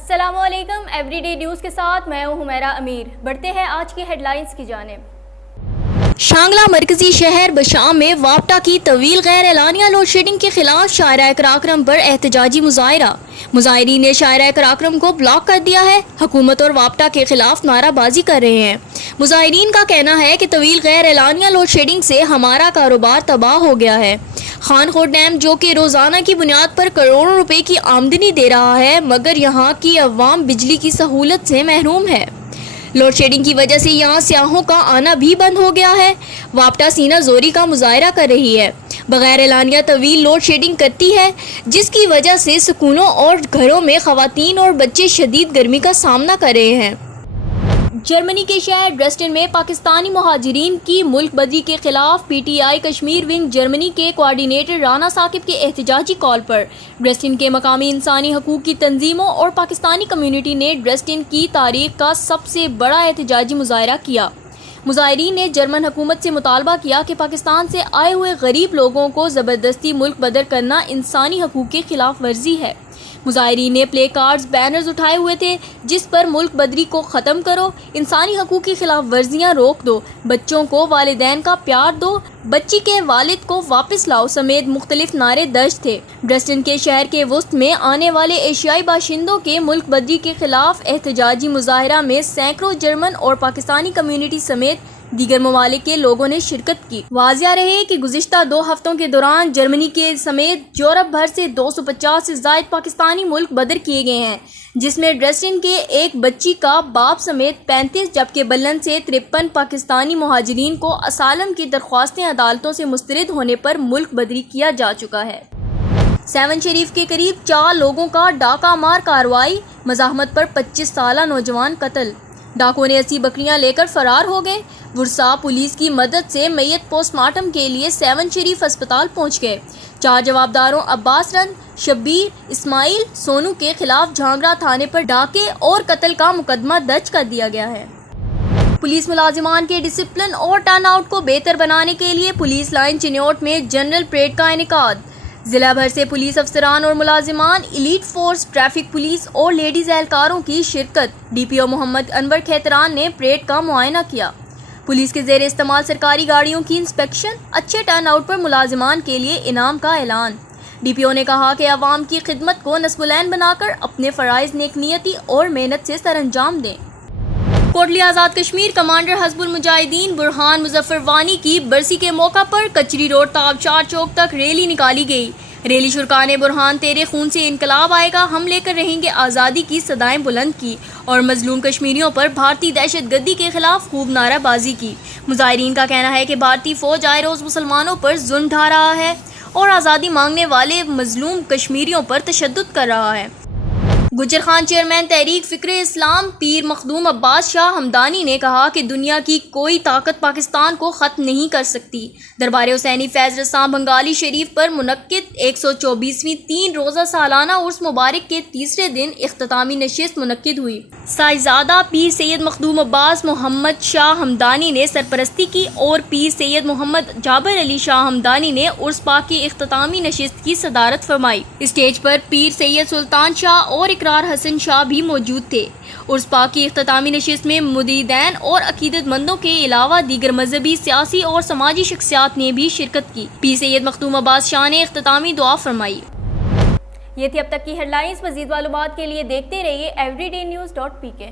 अस्सलामुअलैकुम everyday news के साथ मैं हूं हुमैरा अमीर। बढ़ते हैं आज की हेडलाइंस की जानिब। शांगला मरकजी शहर बशाम में वापटा की तवील गैर एलानिया लोड शेडिंग के खिलाफ शायरा कराक्रम पर एहतजाजी मुजाहरा। मुजाहिरीन ने शायरा कराक्रम को ब्लॉक कर दिया है। हुकूमत और वापटा के खिलाफ नाराबाजी कर रहे हैं। मुजाहिरीन का कहना है कि तवील गैर एलानिया लोड शेडिंग से हमारा कारोबार तबाह हो गया है। खानखोर डैम जो कि रोजाना की बुनियाद पर करोड़ों रुपए की आमदनी दे रहा है, मगर यहाँ की अवाम बिजली की सहूलत से महरूम है। लोड शेडिंग की वजह से यहाँ सियाहों का आना भी बंद हो गया है। वापटा सीना जोरी का मुजाहरा कर रही है। बगैर एलानिया तवील लोड शेडिंग करती है, जिसकी वजह से स्कूलों और घरों में खवातीन और बच्चे शदीद गर्मी का सामना कर रहे हैं। जर्मनी के शहर ड्रेस्टन में पाकिस्तानी मुहाजिरीन की मुल्क बदरी के खिलाफ पीटीआई कश्मीर विंग जर्मनी के कोऑर्डिनेटर राना साकिब के एहतजाजी कॉल पर ड्रेस्टन के मकामी इंसानी हकूक़ की तंजीमों और पाकिस्तानी कम्यूनिटी ने ड्रेस्टन की तारीख का सबसे बड़ा एहतजाजी मुजाहरा किया। मुजाहिरीन ने जर्मन हुकूमत से मुतालबा किया कि पाकिस्तान से आए हुए गरीब लोगों को ज़बरदस्ती मुल्क बदर करना इंसानी हकूक़ की खिलाफ वर्जी है। मुजाहिरीन ने प्ले कार्ड्स बैनर्स उठाए हुए थे, जिस पर मुल्क बदरी को ख़त्म करो, इंसानी हकूक़ की खिलाफ वर्जियाँ रोक दो, बच्चों को वालिदैन का प्यार दो, बच्ची के वालिद को वापस लाओ समेत मुख्तलिफ नारे दर्ज थे। ड्रेस्टन के शहर के वुस्त में आने वाले एशियाई बाशिंदों के मुल्क बदरी के खिलाफ एहतजाजी मुजाहरा में सैकड़ों जर्मन और पाकिस्तानी कम्यूनिटी समेत दीगर ममालिक के लोगों ने शिरकत की। वाजिया रहे कि गुज़िश्ता 2 हफ्तों के दौरान जर्मनी के समेत यूरोप भर से 250 से ज़ायद पाकिस्तानी मुल्क बदर किए गए हैं, जिसमें ड्रेस्टन के एक बच्ची का बाप समेत 35 जबकि बल्लन से 53 पाकिस्तानी मुहाजिरीन को असालम की दरख्वास्तें अदालतों से मुस्तरद होने पर मुल्क बदरी किया जा चुका है। सेवन शरीफ के करीब 4 लोगों का डाका मार कार्रवाई, मज़ाहमत पर 25 साला नौजवान कत्ल। डाकुओं ने 80 बकरियां लेकर फरार हो गए। वुरसा पुलिस की मदद से मैयत पोस्टमार्टम के लिए सेवन शरीफ अस्पताल पहुंच गए। 4 जवाबदारों अब्बास रंद, शब्बीर, इस्माइल, सोनू के खिलाफ झांगरा थाने पर डाके और कत्ल का मुकदमा दर्ज कर दिया गया है। पुलिस मुलाजिमान के डिसिप्लिन और टर्नआउट को बेहतर बनाने के लिए पुलिस लाइन चिन्योट में जनरल परेड का इनेकाद। जिला भर से पुलिस अफसरान और मुलाजिमान, एलीट फोर्स, ट्रैफिक पुलिस और लेडीज एहलकारों की शिरकत। डीपीओ मोहम्मद अनवर खैतरान ने परेड का मुआयना किया। पुलिस के ज़ेर इस्तेमाल सरकारी गाड़ियों की इंस्पेक्शन, अच्छे टर्नआउट पर मुलाजिमान के लिए इनाम का ऐलान। डीपीओ ने कहा कि अवाम की खिदमत को नस्बुलैन बनाकर अपने फ़राइज़ नेकनियती और मेहनत से सरअंजाम दें। कोटली आज़ाद कश्मीर कमांडर हज़बुल मुजाहिदीन बुरहान मुजफ्फर वानी की बरसी के मौका पर कचरी रोड ताबचार चौक तक रैली निकाली गई। रैली शुरका ने बुरहान तेरे खून से इनकलाब आएगा, हम लेकर रहेंगे आज़ादी की सदाएं बुलंद की और मजलूम कश्मीरियों पर भारतीय दहशतगर्दी के खिलाफ खूब नाराबाजी की। मुजाहिरीन का कहना है कि भारतीय फौज आए रोज़ मुसलमानों पर जुल्म ढा रहा है और आज़ादी मांगने वाले मजलूम कश्मीरियों पर तशद्दुद कर रहा है। गुजर खान चेयरमैन तहरीक फ़िक्र इस्लाम पीर मखदूम अब्बास शाह हमदानी ने कहा कि दुनिया की कोई ताकत पाकिस्तान को ख़त्म नहीं कर सकती। दरबार हुसैनी फैज़ रसा बंगाली शरीफ पर मुनक्किद 124वीं 3 रोज़ा सालाना उर्स मुबारक के तीसरे दिन इख्तितामी नशिस्त मुनक्किद हुई। साहिबजादा पीर सैयद मखदूम अब्बास मोहम्मद शाह हमदानी ने सरपरस्ती की और पीर सैयद मोहम्मद जाबर अली शाह हमदानी ने उर्स पाक की इख्तितामी नशिस्त की सदारत फरमाई। स्टेज पर पीर सैयद सुल्तान शाह और इकरार हसन शाह भी मौजूद थे। उर्स पाक की इख्तितामी नशिस्त में मुरीदैन और अकीदतमंदों के अलावा दीगर मजहबी, सियासी और समाजी शख्सियात ने भी शिरकत की। पीर सैयद मखदूम अब्बास शाह ने इख्तितामी दुआ फरमाई। ये थी अब तक की हेडलाइंस। मज़ीद मालूमात के लिए देखते रहिए everydaynews.pk।